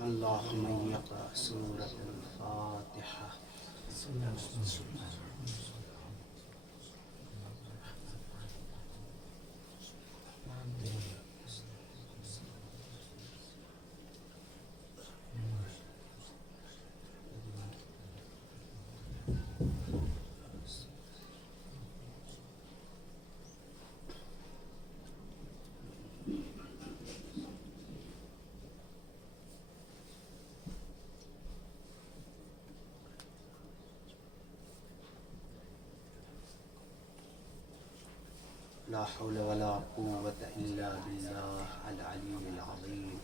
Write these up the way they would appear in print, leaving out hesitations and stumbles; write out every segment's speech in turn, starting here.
اللهم يقرأ سورة الفاتحة. لا حول ولا قوة إلا بالله العلي العظيم.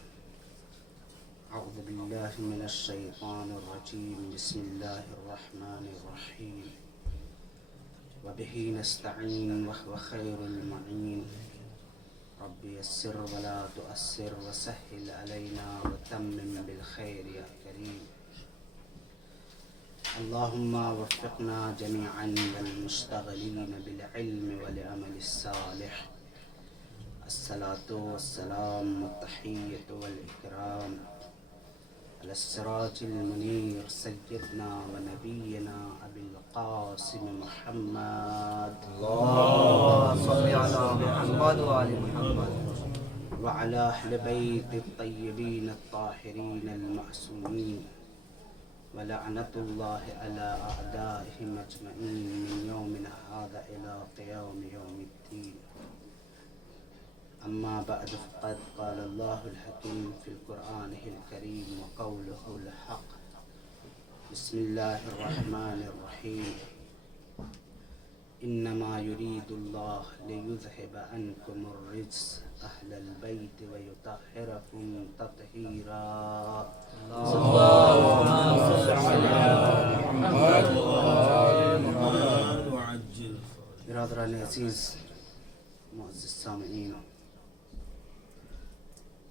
أعوذ بالله من الشيطان الرجيم. بسم الله الرحمن الرحيم. وبه نستعين وهو خير المعين. رب يسر ولا تؤسر وسهل علينا وتمم بالخير يا كريم. اللهم وفقنا جميعا والمشتغلين بالعلم والعمل الصالح. الصلاة والسلام والتحية والإكرام على السراج المنير سيدنا ونبينا أبي القاسم محمد. اللهم صل على محمد وآل محمد وعلى أهل بيت الطيبين الطاهرين المعصومين. ولعنة الله على أعدائهم أجمعين من يومنا هذا إلى قيام يوم الدين. أما بعد فقد قال الله الحكيم في القرآن الكريم وقوله الحق. بسم الله الرحمن الرحيم. إنما يريد الله ليذهب عنكم الرجس أهل البيت ويطهركم تطهيرا. برادران عزیز، معزز سامعین،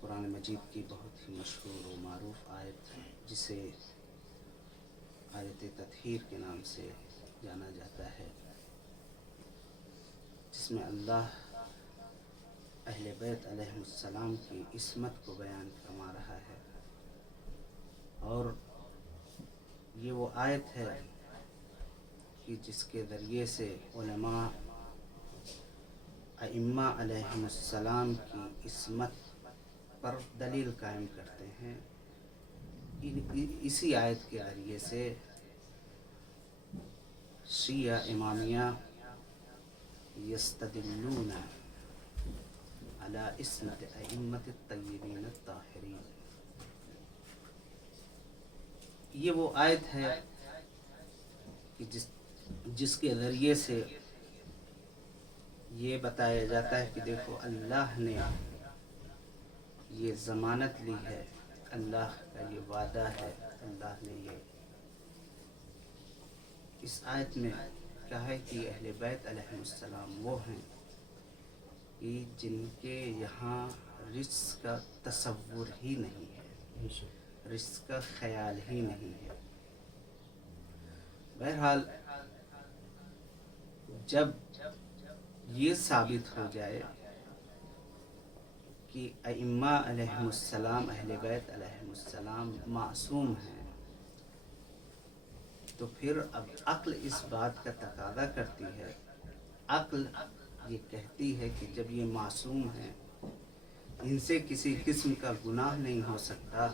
قرآن مجید کی بہت ہی مشہور و معروف آیت جسے آیت تطہیر کے نام سے جانا جاتا ہے، جس میں اللہ اہل بیت علیہ السلام کی عصمت کو بیان فرما رہا ہے. اور یہ وہ آیت ہے کہ جس کے ذریعے سے علماء ائمہ علیہ السلام کی عصمت پر دلیل قائم کرتے ہیں. اسی آیت کے ذریعے سے شیعہ امامیہ یستدلون علی عصمت ائمۃ الطیبین الطاہرین. یہ وہ آیت ہے کہ جس کے ذریعے سے یہ بتایا جاتا ہے کہ دیکھو اللہ نے یہ ضمانت لی ہے، اللہ کا یہ وعدہ ہے، اللہ نے یہ اس آیت میں کہا ہے کہ اہل بیت علیہ السلام وہ ہیں کہ جن کے یہاں رزق کا تصور ہی نہیں ہے، رزق کا خیال ہی نہیں ہے. بہرحال جب یہ ثابت ہو جائے کہ ائمہ علیہ السلام، اہل بیت علیہ السلام معصوم ہیں، تو پھر اب عقل اس بات کا تقاضا کرتی ہے، عقل یہ کہتی ہے کہ جب یہ معصوم ہیں، ان سے کسی قسم کا گناہ نہیں ہو سکتا،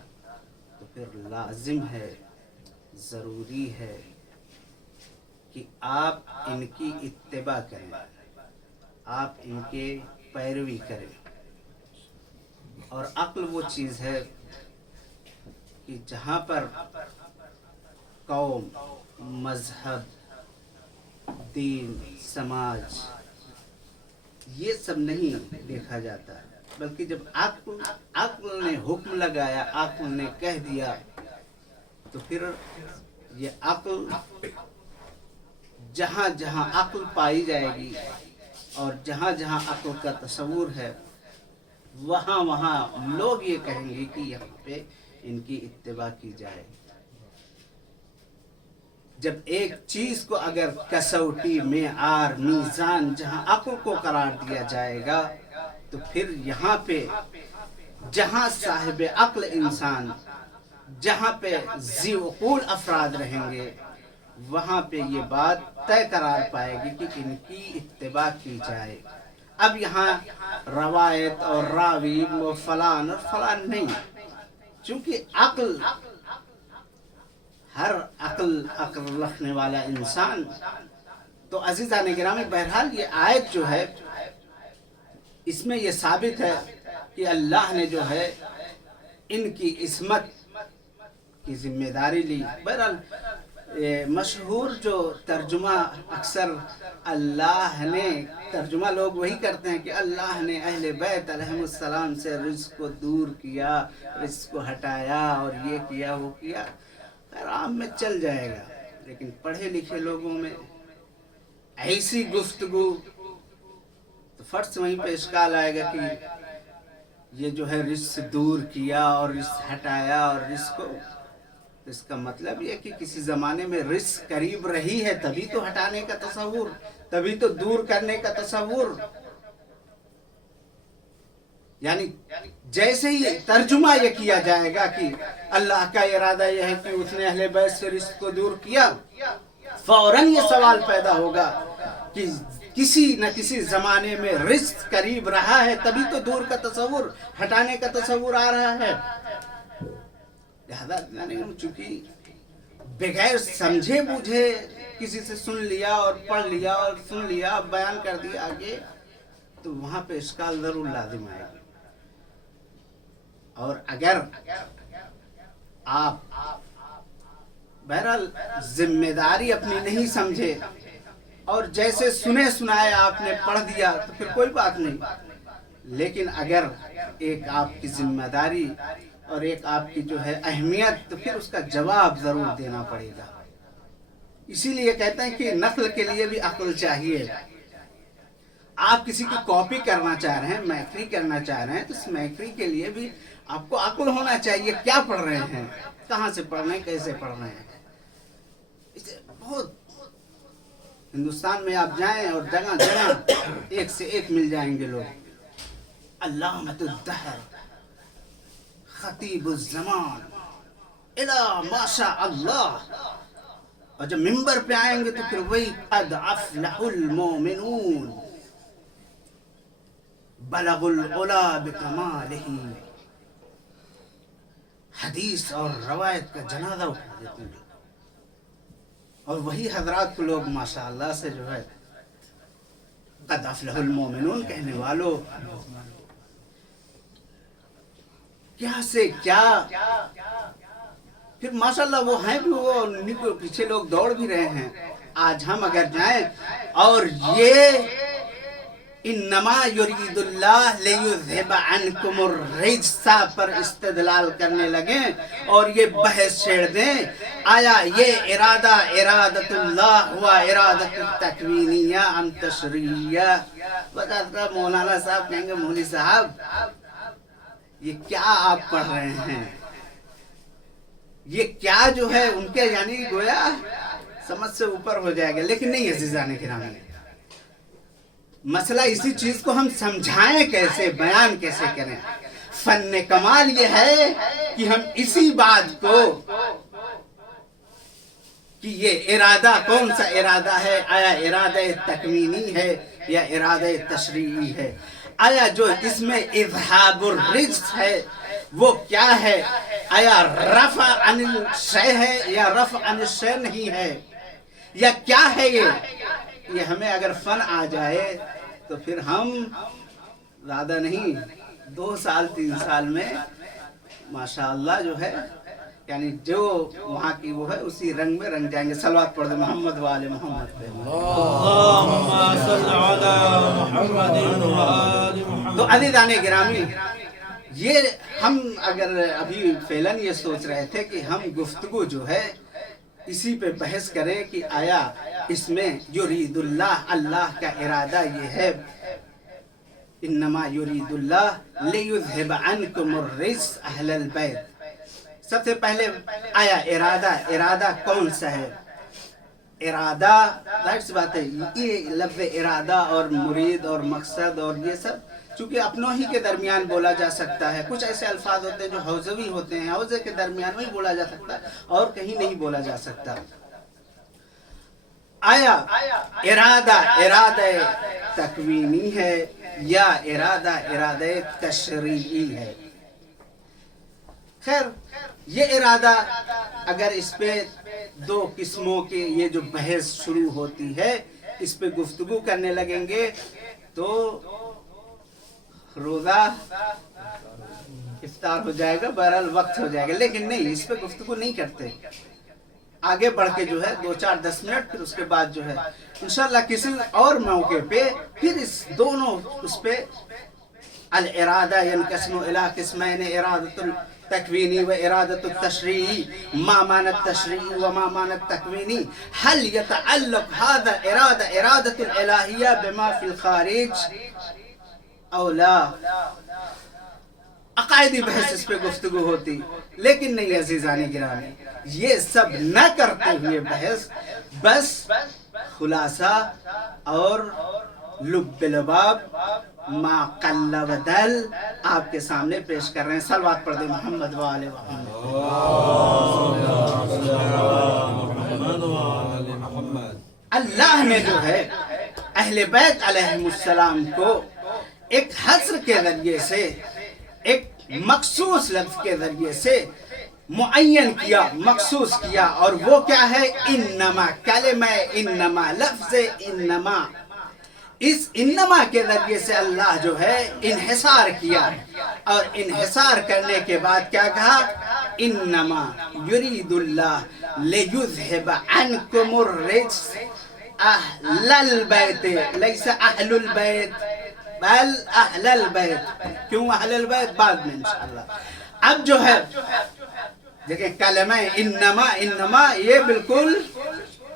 تو پھر لازم ہے، ضروری ہے کہ آپ ان کی اتباع کریں، آپ ان کے پیروی کریں. اور عقل وہ چیز ہے کہ جہاں پر قوم، مذہب، دین، سماج یہ سب نہیں دیکھا جاتا، بلکہ جب عقل نے حکم لگایا، عقل نے کہہ دیا، تو پھر یہ عقل جہاں جہاں عقل پائی جائے گی اور جہاں جہاں عقل کا تصور ہے، وہاں وہاں لوگ یہ کہیں گے کہ یہاں پہ ان کی اتباع کی جائے. جب ایک چیز کو اگر کسوٹی، معیار، میزان جہاں عقل کو قرار دیا جائے گا، تو پھر یہاں پہ جہاں صاحب عقل انسان جہاں پہ ذی عقول افراد رہیں گے وہاں پہ یہ بات طے قرار پائے گی کہ ان کی اتباع کی جائے. اب یہاں روایت اور راوی و فلان اور فلان نہیں، چونکہ ہر عقل رکھنے والا انسان. تو عزیزان گرامی، بہرحال یہ آیت جو ہے اس میں یہ ثابت ہے کہ اللہ نے جو ہے ان کی عصمت کی ذمہ داری لی. بہرحال مشہور جو ترجمہ اکثر اللہ نے ترجمہ لوگ وہی کرتے ہیں کہ اللہ نے اہل بیت علیہ السلام سے رزق کو دور کیا، رزق کو ہٹایا اور یہ کیا وہ کیا. خیر عام میں چل جائے گا، لیکن پڑھے لکھے لوگوں میں ایسی گفتگو تو فرض وہیں پہ اشکال آئے گا کہ یہ جو ہے رزق دور کیا اور رزق ہٹایا اور رزق کو، اس کا مطلب یہ کہ کسی زمانے میں رزق قریب رہی ہے تبھی تو ہٹانے کا تصور، تبھی تو دور کرنے کا تصور. یعنی جیسے ہی ترجمہ یہ کیا جائے گا کہ اللہ کا ارادہ یہ ہے کہ اس نے اہل بیت سے رزق کو دور کیا، فوراً یہ سوال پیدا ہوگا کہ کسی نہ کسی زمانے میں رزق قریب رہا ہے تبھی تو دور کا تصور، ہٹانے کا تصور آ رہا ہے. لہذا چونکہ بغیر سمجھے بوجھے کسی سے سن لیا اور پڑھ لیا اور سن لیا بیان کر دیا آگے، تو وہاں پہ اشکال ضرور لازم آئے گا. اور اگر آپ بہرحال ذمہ داری اپنی نہیں سمجھے اور جیسے سنے سنائے آپ نے پڑھ دیا تو پھر کوئی بات نہیں، لیکن اگر ایک آپ کی ذمہ داری اور ایک آپ کی جو ہے اہمیت، تو پھر اس کا جواب ضرور دینا پڑے گا. اسی لیے کہتے ہیں کہ نقل کے لیے بھی عقل چاہیے. آپ کسی کی کاپی کرنا چاہ رہے ہیں، میکری کرنا چاہ رہے ہیں، تو اس میکری کے لیے بھی آپ کو عقل ہونا چاہیے. کیا پڑھ رہے ہیں، کہاں سے پڑھ رہے ہیں، کیسے پڑھ رہے ہیں. بہت ہندوستان میں آپ جائیں اور جگہ جگہ ایک سے ایک مل جائیں گے لوگ. علامۃ الدہر، خطیب الزمان، الا ماشاء اللہ. اور جب ممبر پہ آئیں گے تو پھر وہی قد افلح المومنون بلغ العلا بکمالہ، حدیث اور روایت کا جنازہ اٹھا دیتے ہیں. اور وہی حضرات کو لوگ ماشاء اللہ سے جو ہے قد افلح المومنون کہنے والوں، کیا سے کیا. پھر ماشاءاللہ وہ ہیں بھی، وہ انہیں کو پیچھے لوگ دوڑ بھی رہے ہیں. آج ہم اگر جائیں اور یہ انما یرید اللہ لیذھب عنکم الرجس پر استدلال کرنے لگیں اور یہ بحث چھیڑ دیں، آیا یہ ارادہ ارادت اللہ ہوا ارادت تکوینیہ ام تشریعیہ. بتا مولانا صاحب کہیں گے مولوی صاحب یہ کیا آپ پڑھ رہے ہیں، یہ کیا جو ہے ان کے یعنی گویا سمجھ سے اوپر ہو جائے گا. لیکن نہیں عزیزان کرام، مسئلہ اسی چیز کو ہم سمجھائیں کیسے، بیان کیسے کریں. فن کمال یہ ہے کہ ہم اسی بات کو کہ یہ ارادہ کون سا ارادہ ہے، آیا ارادہ تکوینی ہے یا ارادہ تشریعی ہے، آیا جو اس میں اذہاب الرجس ہے وہ کیا ہے، آیا رفع عن الشیء ہے یا رفع عن الشیء نہیں ہے، یا کیا ہے. یہ ہمیں اگر فن آ جائے تو پھر ہم زیادہ نہیں 2 سال 3 سال میں ماشاءاللہ جو ہے یعنی جو وہاں کی وہ ہے اسی رنگ میں رنگ جائیں گے. صلوات پڑھ دیں محمد و آل محمد پہ. اللہم صل علی محمد و آل محمد. تو عزیزان گرامی، یہ ہم اگر ابھی فعلاً یہ سوچ رہے تھے کہ ہم گفتگو جو ہے اسی پہ بحث کریں کہ آیا اس میں یرید اللہ، اللہ کا ارادہ یہ ہے انما یرید اللہ لیذھب عنکم الرجس اہل البیت. سب سے پہلے آیا ارادہ کون سا ہے. ظاہر سی بات ہے یہ لفظ ارادہ اور مرید اور مقصد اور یہ سب چونکہ اپنوں ہی کے درمیان بولا جا سکتا ہے. کچھ ایسے الفاظ ہوتے ہیں جو حوزوی ہوتے ہیں، حوزے کے درمیان میں بولا جا سکتا ہے اور کہیں نہیں بولا جا سکتا. آیا ارادہ تکوینی ہے یا ارادہ تشریعی ہے؟ خیر، یہ ارادہ اگر اس پہ دو قسموں کے یہ جو بحث شروع ہوتی ہے اس پہ گفتگو کرنے لگیں گے تو روزہ افطار ہو جائے گا، بہرحال وقت ہو جائے گا. لیکن نہیں، اس پہ گفتگو نہیں کرتے. آگے بڑھ کے جو ہے 2-4-10 منٹ، پھر اس کے بعد جو ہے انشاءاللہ کسی اور موقع پہ پھر اس دونوں اس پہ الارادہ ينقسم الى قسمين ارادة التكويني وارادة التشريعي. ما معنى التشريعي وما معنى التكويني؟ هل يتعلق هذا ارادة الالهية بما في الخارج او لا؟ عقائدی بحث اس پہ گفتگو ہوتی. لیکن نہیں عزیزان گرامی، یہ سب نہ کرتے ہوئے بحث بس خلاصہ اور لب لباب ما قل و دل آپ کے سامنے پیش کر رہے ہیں. صلوات پڑھ دیں محمد و آل محمد. اللہ نے جو ہے اہل بیت علیہم السلام کو ایک حصر کے ذریعے سے، ایک مخصوص لفظ کے ذریعے سے معین کیا، مخصوص کیا. اور وہ کیا ہے؟ انما. کلمہ انما، لفظ انما. اس انما کے ذریعے سے اللہ جو ہے انحصار کیا، اور انحصار کرنے کے بعد کیا کہا؟ انما یرید اللہ لیذہب عنکم الرجس اہل البیت لیس اہل البیت بل اہل البیت. کیوں اہل البیت؟ بعد میں انشاءاللہ. اب جو ہے دیکھیں کلمہ انما یہ بالکل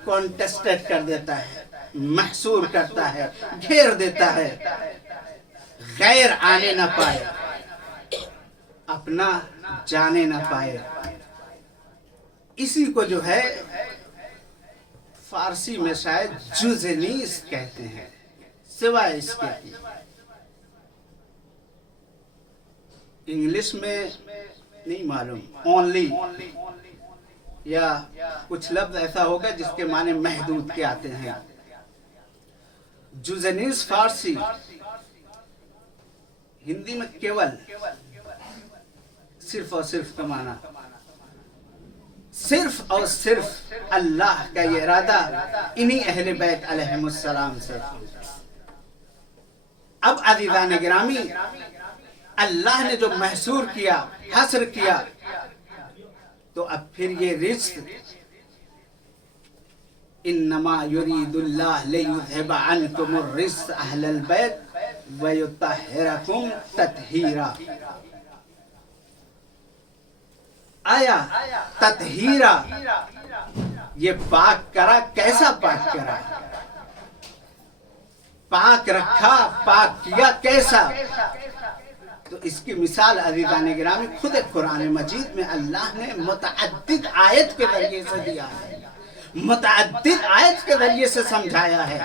کانٹسٹیٹ کر دیتا ہے، محصور کرتا ہے، گھیر دیتا ہے. غیر آنے نہ پائے، اپنا جانے نہ پائے. اسی کو جو ہے فارسی میں شاید جزنیس کہتے ہیں، سوائے اس کے. انگلش میں نہیں معلوم، اونلی یا کچھ لفظ ایسا ہوگا جس کے معنی محدود کے آتے ہیں. جزنیس فارسی، ہندی میں کیول، صرف اور صرف کا معنی. صرف اور صرف اللہ کا یہ ارادہ انہی اہل بیت علیہم السلام سے. اب عزیزان گرامی، اللہ نے جو محصور کیا، حصر کیا، تو اب پھر یہ رزق انما یرید اللہ لیذہب عنکم الرجس اہل البیت ویطہرکم تطہیرا. آیا تطہیرا، یہ پاک کرا. کیسا پاک کرا؟ پاک رکھا، پاک کیا. کیسا؟ تو اس کی مثال عزیزان گرامی خود قرآن مجید میں اللہ نے متعدد آیت کے ذریعے سے دیا ہے، متعدد آیت کے ذریعے سے سمجھایا ہے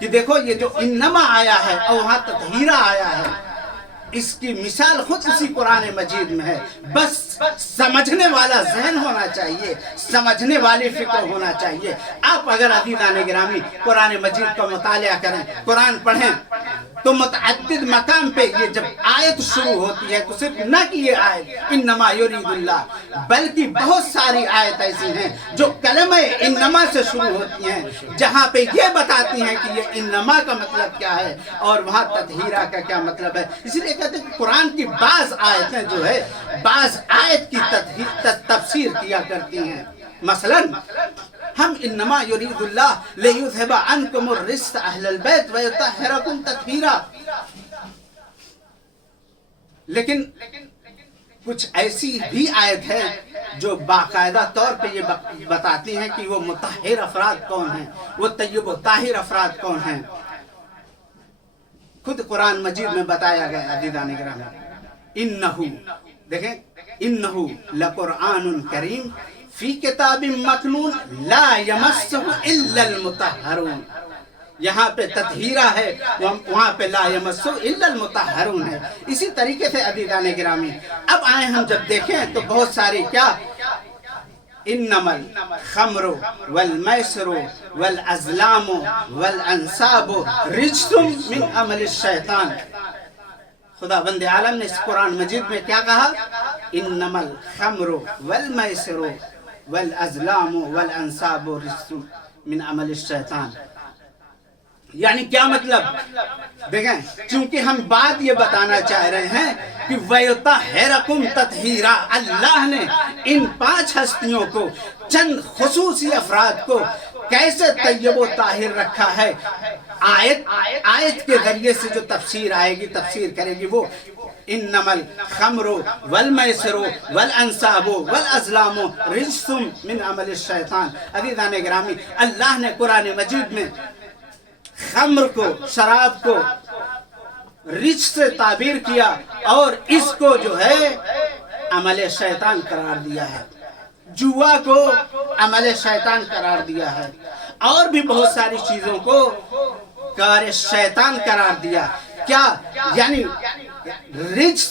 کہ دیکھو یہ جو انما آیا ہے اور وہاں تطہیرہ آیا ہے، اس کی مثال خود اسی قرآن مجید میں ہے. بس سمجھنے والا ذہن ہونا چاہیے، سمجھنے والی فکر ہونا چاہیے. آپ اگر عزیزان گرامی قرآن مجید کا مطالعہ کریں، قرآن پڑھیں، تو متعدد مقام پہ یہ جب آیت شروع ہوتی ہے تو صرف نہ کہ یہ آیت انما یرید اللہ، بلکہ بہت ساری آیت ایسی ہیں جو کلمہ انما سے شروع ہوتی ہیں، جہاں پہ یہ بتاتی ہیں کہ یہ انما کا مطلب کیا ہے اور وہاں تطہیرہ کا کیا مطلب ہے. اس لیے کہتے ہیں کہ قرآن کی بعض آیتیں جو ہے بعض آیت کی تفسیر کیا کرتی ہیں. مثلا ہم انما یرید اللہ لیذہب عنکم الرجس اہل البیت ویطہرکم تطہیرا، لیکن کچھ ایسی بھی آیت ہے جو باقاعدہ طور پہ یہ بتاتی ہیں کہ وہ مطہر افراد کون ہیں، وہ طیب و طاہر افراد کون ہیں. خود قرآن مجید میں بتایا گیا عزیزان گرامی، انہو، دیکھیں، انہو لقرآن کریم فی کتاب مکنون لا یمسہ الا المطہرون. یہاں پہ تطہیرہ ہے، وہاں پہ لا یمسو الا المطہرون ہے۔ اسی طریقے سے عزیزان گرامی اب آئے ہم جب دیکھیں تو بہت ساری کیا انما الخمر والمیسر والازلام والانصاب رجس من عمل الشیطان، خدا بند عالم نے اس قرآن مجید میں کیا کہا؟ انما الخمر والمیسر والازلام والانصاب رجس من عمل الشیطان، یعنی کیا مطلب؟ دیکھیں چونکہ ہم بات یہ بتانا چاہ رہے ہیں کہ وَيُطَهِّرَكُمْ تَطْهِيرًا، اللہ نے ان 5 ہستیوں کو، چند خصوصی افراد کو کیسے طیب و طاہر رکھا ہے۔ آیت کے ذریعے سے جو تفسیر آئے گی، تفسیر کرے گی وہ انما الخمر والمیسر والانصاب والازلام رجس من عمل الشیطان۔ عزیزان گرامی اللہ نے قرآن مجید میں خمر کو، شراب کو رجس سے تعبیر کیا اور اس کو جو ہے عمل شیطان قرار دیا ہے، جوا کو عمل شیطان قرار دیا ہے، اور بھی بہت ساری چیزوں کو کار شیطان قرار دیا۔ کیا یعنی رجس،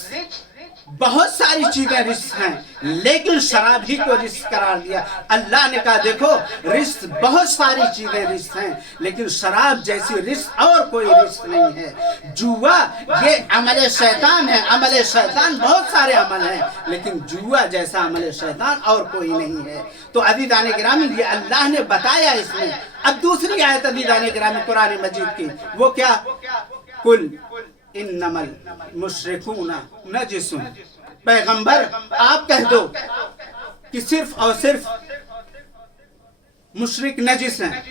بہت ساری چیزیں رجس ہیں لیکن شراب ہی کو رجس قرار دیا۔ اللہ نے کہا دیکھو رجس، بہت ساری چیزیں رجس ہیں لیکن شراب جیسی رجس اور کوئی رجس نہیں ہے۔ جوا یہ عمل شیطان ہے، عمل شیطان بہت سارے عمل ہیں لیکن جوا جیسا عمل شیطان اور کوئی نہیں ہے۔ تو عزیزان گرامی یہ اللہ نے بتایا اس میں۔ اب دوسری آیت عزیزان گرامی قرآن مجید کی، وہ کیا؟ کل انما المشرکون نجس، پیغمبر آپ کہہ دو کہ صرف اور صرف مشرک نجس ہیں۔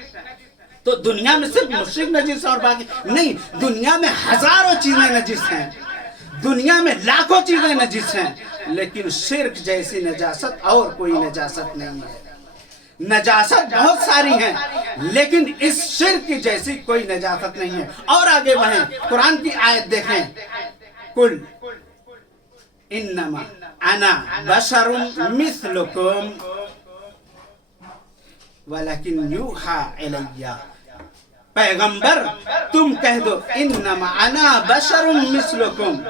تو دنیا میں صرف مشرک نجس اور باقی نہیں، دنیا میں ہزاروں چیزیں نجس ہیں، دنیا میں لاکھوں چیزیں نجس ہیں لیکن شرک جیسی نجاست اور کوئی نجاست نہیں ہے۔ نجاست بہت ساری ہیں لیکن اس شرک کی جیسی کوئی نجاست نہیں ہے۔ اور آگے بڑھیں، قرآن کی آیت دیکھیں، کل انما انا بشر مثلکم ولکن یوحا الی، پیغمبر تم کہہ دو انما انا بشر مثلکم۔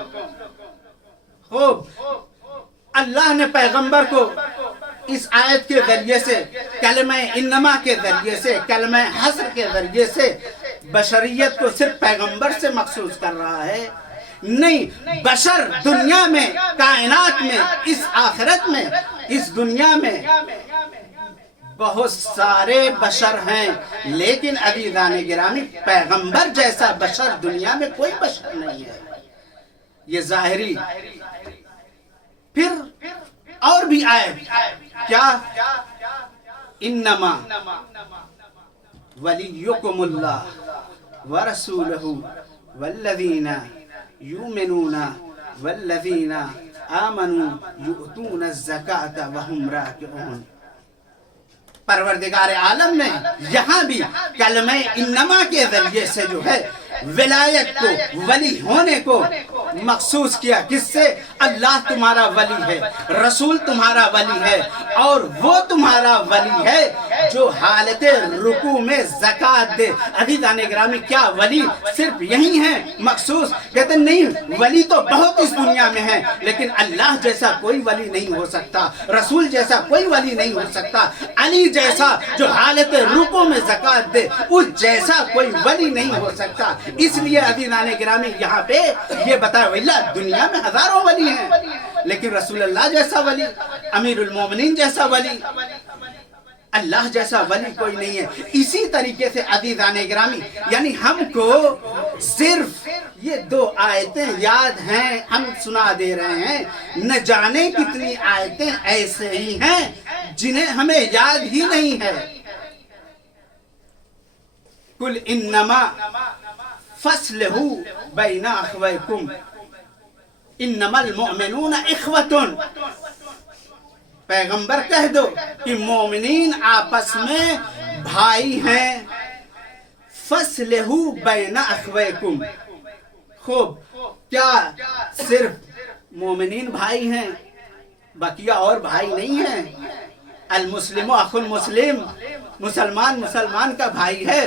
خوب، اللہ نے پیغمبر کو اس آیت کے ذریعے سے، کلمہ انما کے ذریعے سے، کلمہ حصر کے ذریعے سے بشریت کو صرف پیغمبر سے مخصوص کر رہا ہے؟ نہیں، بشر دنیا میں، کائنات میں، اس آخرت میں، اس دنیا میں بہت سارے بشر ہیں لیکن عزیزان گرامی پیغمبر جیسا بشر دنیا میں کوئی بشر نہیں ہے۔ یہ ظاہری، پھر اور بھی آئے کیا؟ انما ولیکم اللہ ورسولہ والذین یؤمنون والذین آمنوا یؤتون الزکاة وهم راکعون۔ پروردگار عالم نے یہاں بھی کلمہ انما کے ذریعے سے جو ہے ولایت کو، ولی ہونے کو مخصوص کیا۔ کس سے؟ اللہ تمہارا ولی ہے، رسول تمہارا ولی ہے، اور وہ تمہارا ولی ہے جو حالت رکوع میں زکوٰۃ دے۔ عزیزان گرامی کیا ولی صرف یہی ہیں مخصوص؟ کہتے نہیں، ولی تو بہت اس دنیا میں ہیں لیکن اللہ جیسا کوئی ولی نہیں ہو سکتا، رسول جیسا کوئی ولی نہیں ہو سکتا، علی جیسا جو حالت رکوع میں زکوٰۃ دے اس جیسا کوئی ولی نہیں ہو سکتا۔ اس لیے عزیزان گرامی یہاں پہ یہ بتایا اللہ دنیا میں ہزاروں ولی ہیں لیکن رسول اللہ جیسا ولی، امیر المومنین جیسا ولی، اللہ جیسا ولی کوئی نہیں ہے۔ اسی طریقے سے عزیزان گرامی یعنی ہم کو صرف یہ 2 آیتیں یاد ہیں، ہم سنا دے رہے ہیں، نہ جانے کتنی آیتیں ایسے ہی ہیں جنہیں ہمیں یاد ہی نہیں ہے۔ کل انما فصلہ بین اخویکم انما المؤمنون اخوۃ، پیغمبر کہہ دو کہ مومنین آپس میں بھائی ہیں۔ فصلہ بین اخویکم، خوب، کیا صرف مومنین بھائی ہیں، بقیہ اور بھائی نہیں ہیں؟ المسلم اخو المسلم، مسلمان مسلمان کا بھائی ہے،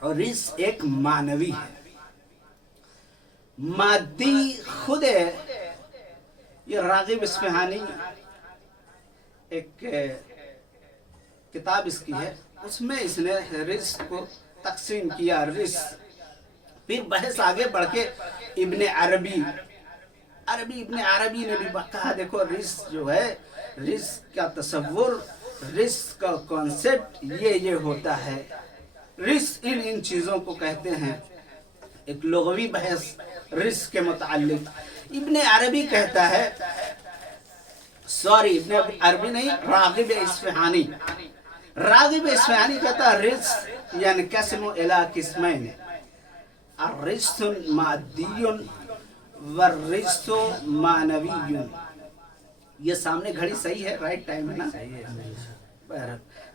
اور رزق ایک معنوی ہے، مادی خود ہے۔ یہ راغب اصفہانی ایک کتاب اس کی ہے، اس میں اس نے رزق کو تقسیم کیا، رزق۔ پھر بحث آگے بڑھ کے ابن عربی نے بھی کہا دیکھو رزق جو ہے، رزق کا تصور، رزق کا کانسیپٹ یہ ہوتا ہے، رزق ان چیزوں کو کہتے ہیں۔ ایک لغوی بحث رزق کے متعلق ابن عربی کہتا ہے، ابن عربی نہیں، راغب اصفہانی کہتا ہے رزق یعنی قسم الی قسمین، الرزق مادی والرزق معنوی۔ یہ سامنے گھڑی صحیح ہے، رائٹ ٹائم ہے نا؟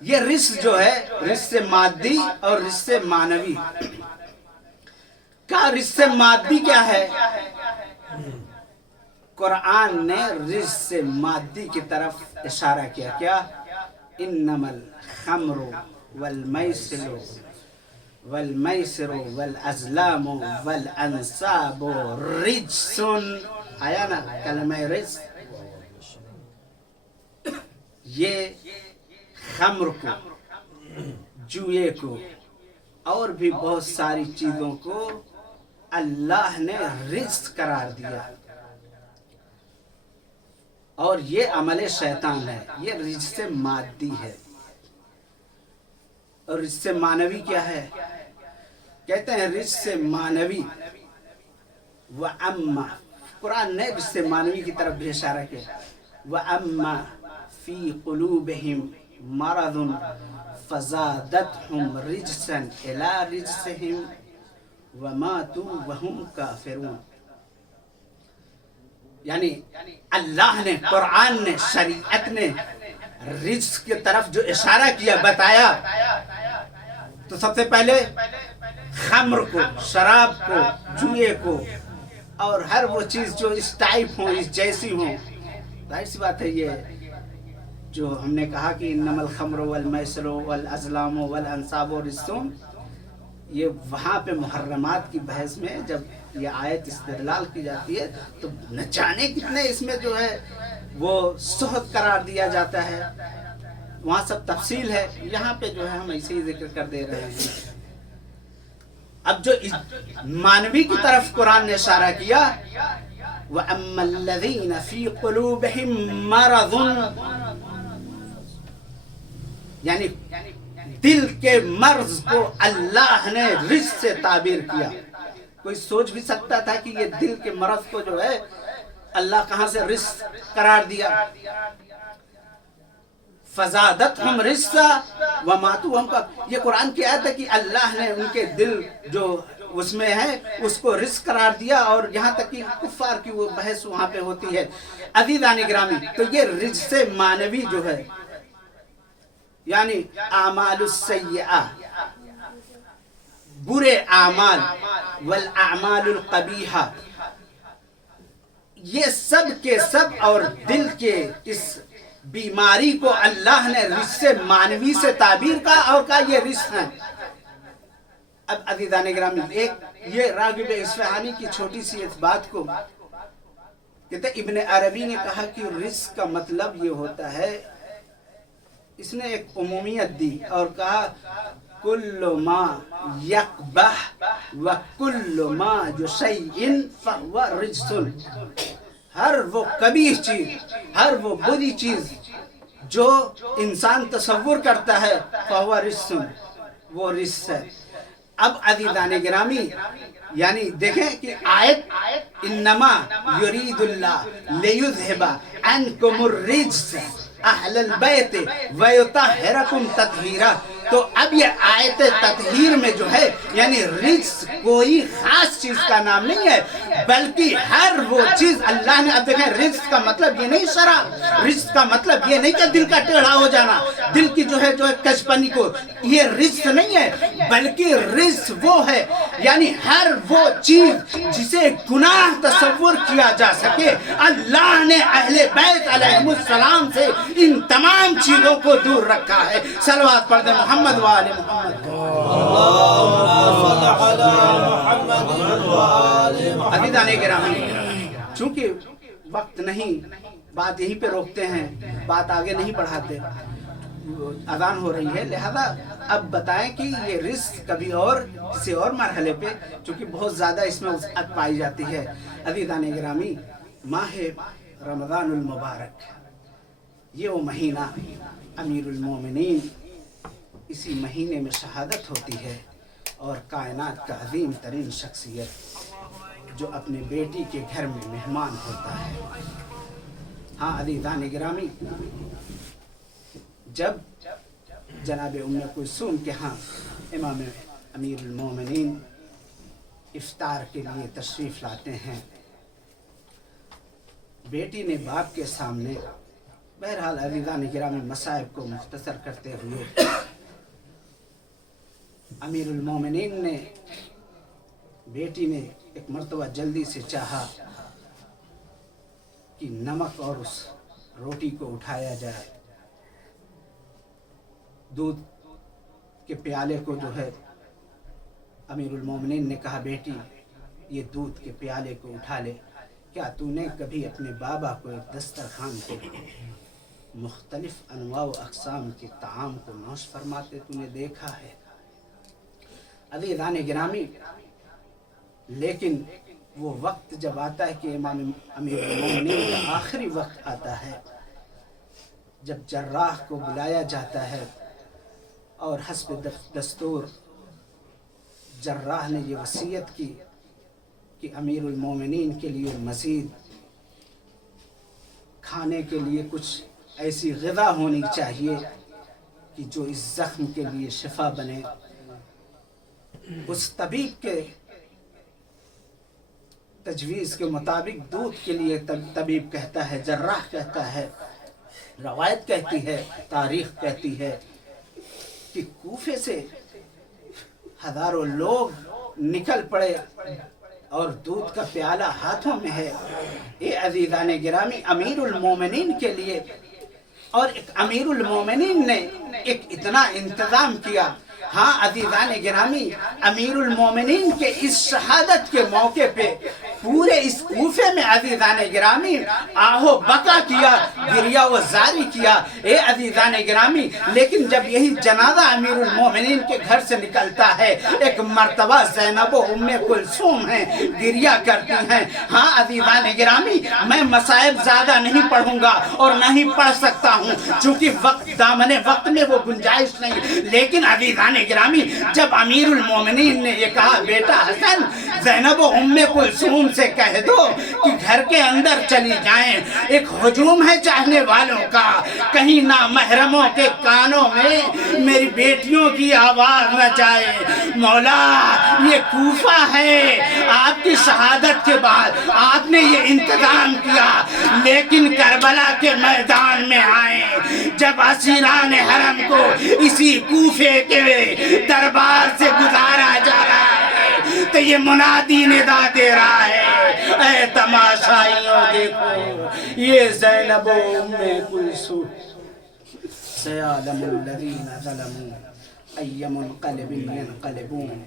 یہ رزق جو ہے، رزق مادی اور رزق معنوی کا رزق مادی کیا ہے؟ قرآن نے رزق مادی کی طرف اشارہ کیا، کیا؟ انما الخمر والمیسر والازلام والانصاب رجس، آیا نا کلمہ رجس؟ یہ خمر کو، جوئے کو اور بھی بہت ساری چیزوں کو اللہ نے رزق قرار دیا، اور یہ عمل شیطان ہے، یہ رزق مادی ہے۔ اور رزق معنوی کیا ہے؟ کہتے ہیں رزق معنوی وَأَمَّا، قرآن نے رزق معنوی کی طرف بھی اشارہ کیا، وَأَمَّا فِي قُلُوبِهِمْ مَرَضٌ فَزَادَتْهُمْ رِجْسًا إِلَىٰ رِجْسِهِمْ وَمَاتُوا وَهُمْ كَافِرُونَ۔ یعنی اللہ نے، قرآن نے، شریعت نے رزق کی طرف جو اشارہ کیا، بتایا، تو سب سے پہلے خمر کو، شراب کو، جوئے کو اور ہر وہ چیز جو اس ٹائپ ہوں، اس جیسی ہوں۔ ظاہر سی بات ہے، یہ جو ہم نے کہا کہ انما الخمر والمیسر والازلام والانصاب رجس، یہ وہاں پہ محرمات کی بحث میں جب یہ آیت استدلال کی جاتی ہے تو نہ جانے کتنے اس میں جو ہے وہ سہت قرار دیا جاتا ہے، وہاں سب تفصیل ہے، یہاں پہ جو ہے ہم ایسے ہی ذکر کر دے رہے ہیں۔ اب جو معنوی کی طرف قرآن نے اشارہ کیا، وَأَمَّا الَّذِينَ فِي قُلُوبِهِمْ مَرَضٌ، یعنی دل کے مرض کو اللہ نے رزق سے تعبیر کیا۔ کوئی سوچ بھی سکتا تھا کہ یہ دل کے مرض کو جو ہے اللہ کہاں سے رزق قرار دیا؟ فَزَادَتْهُمْ رِزْقًا وَمَاتُوا، یہ قرآن کی آیت ہے کہ اللہ نے ان کے دل جو اس میں ہے اس کو رزق قرار دیا، اور یہاں تک کہ کفار کی وہ بحث وہاں پہ ہوتی ہے۔ عزیزان گرامی، تو یہ رزق معنوی جو ہے، یعنی اعمال السیئہ، برے اعمال، والاعمال القبیحہ، یہ سب کے سب اور دل کے اس بیماری کو اللہ نے رزق معنوی سے تعبیر کا اور کہا یہ رزق ہے۔ اب عزیزان گرامی، ایک یہ راغب اصفہانی کی چھوٹی سی اس بات کو کہتے ابن عربی نے کہا کہ رزق کا مطلب یہ ہوتا ہے، اس نے ایک عمومیت دی اور کہا کل ما یقبح وکل ما یشیء فہو رجس، ہر وہ قبیح چیز، ہر وہ بری چیز جو انسان تصور کرتا ہے، فہو رجس، وہ رجس ہے۔ اب عزیزان گرامی، یعنی دیکھیں کہ آیت انما یرید اللہ لیذہب عنکم الرجس اہل البیت ویطہرکم تطہیرا، تو اب یہ آیت تطہیر میں جو ہے یعنی رجس کوئی خاص چیز کا نام نہیں ہے، بلکہ ہر وہ چیز اللہ نے، اب دیکھیں رجس کا مطلب یہ نہیں شراب، رجس کا مطلب یہ نہیں کہ دل کا ٹیڑھا ہو جانا، دل کی جو ہے کچپنی کو، یہ رجس نہیں ہے، بلکہ رجس وہ ہے یعنی ہر وہ چیز جسے گناہ تصور کیا جا سکے اللہ نے اہل بیت علیہ السلام سے ان تمام چیزوں کو دور رکھا ہے. صلوات پڑھ دیں محمد و آل محمد. عزیزان گرامی، چونکہ وقت نہیں، بات یہیں پہ روکتے ہیں، بات آگے نہیں بڑھاتے، اذان ہو رہی ہے، لہذا اب بتائیں کہ یہ رزق کبھی اور کسی اور مرحلے پہ، چونکہ بہت زیادہ اس میں وسعت پائی جاتی ہے. عزیزان گرامی، ماہ رمضان المبارک، یہ وہ مہینہ امیر المومنین، اسی مہینے میں شہادت ہوتی ہے، اور کائنات کا عظیم ترین شخصیت جو اپنے بیٹی کے گھر میں مہمان ہوتا ہے. ہاں عزیزان گرامی، جب جناب ام کلثوم کے ہاں امام امیر المومنین افطار کے لیے تشریف لاتے ہیں، بیٹی نے باپ کے سامنے، بہرحال عزیزان گرامی مصائب کو مختصر کرتے ہوئے، امیر المومنین نے، بیٹی نے ایک مرتبہ جلدی سے چاہا کہ نمک اور اس روٹی کو اٹھایا جائے. دودھ کے پیالے کو جو ہے، امیر المومنین نے کہا بیٹی یہ دودھ کے پیالے کو اٹھا لے. کیا تو نے کبھی اپنے بابا کو ایک دسترخوان کے مختلف انواع و اقسام کے طعام کو نوش فرماتے تو نے دیکھا ہے؟ عزیزان گرامی، لیکن وہ وقت جب آتا ہے کہ امام امیر المومنین کا آخری وقت آتا ہے، جب جراح کو بلایا جاتا ہے، اور حسب دستور جراح نے یہ وصیت کی کہ امیر المومنین کے لیے مزید کھانے کے لیے کچھ ایسی غذا ہونی چاہیے کہ جو اس زخم کے لیے شفا بنے. اس طبیب کے تجویز کے مطابق دودھ کے لیے طبیب کہتا ہے، جراح کہتا ہے، روایت کہتی ہے، تاریخ کہتی ہے کہ کوفے سے ہزاروں لوگ نکل پڑے اور دودھ کا پیالہ ہاتھوں میں ہے. اے عزیزان گرامی، امیر المومنین کے لیے، اور ایک امیر المومنین نے ایک اتنا انتظام کیا. ہاں عزیزان گرامی، امیر المومنین کے اس شہادت کے موقع پہ پورے اس کوفے میں عزیزان گرامی آہو بکا کیا، گریہ و زاری کیا. اے عزیزان گرامی، لیکن جب یہی جنازہ امیر المومنین کے گھر سے نکلتا ہے، ایک مرتبہ زینب و ام کلثوم ہیں، گریہ کرتی ہیں. ہاں عزیزان گرامی، میں مصائب زیادہ نہیں پڑھوں گا اور نہ ہی پڑھ سکتا ہوں، چونکہ وقت دامن وقت میں وہ گنجائش نہیں. لیکن عزیزان گرامی، جب امیر المومنین نے یہ کہا بیٹا حسن، زینب و ام کلثوم سے کہہ دو کہ گھر کے اندر چلی جائیں، ایک ہجوم ہے چاہنے والوں کا، کہیں نامحرموں کے کانوں میں میری بیٹیوں کی آواز نہ جائے. مولا یہ کوفہ ہے، آپ کی شہادت کے بعد آپ نے یہ انتظام کیا، لیکن کربلا کے میدان میں آئے جب اسیران حرم کو اسی کوفے کے دربار سے گزارا جا رہا ہے تو یہ منادی ندا دے رہا ہے، اے تماشائیوں دیکھو یہ زینب و ام کلثوم. سیعلم الذین ظلموا ای منقلب ینقلبون.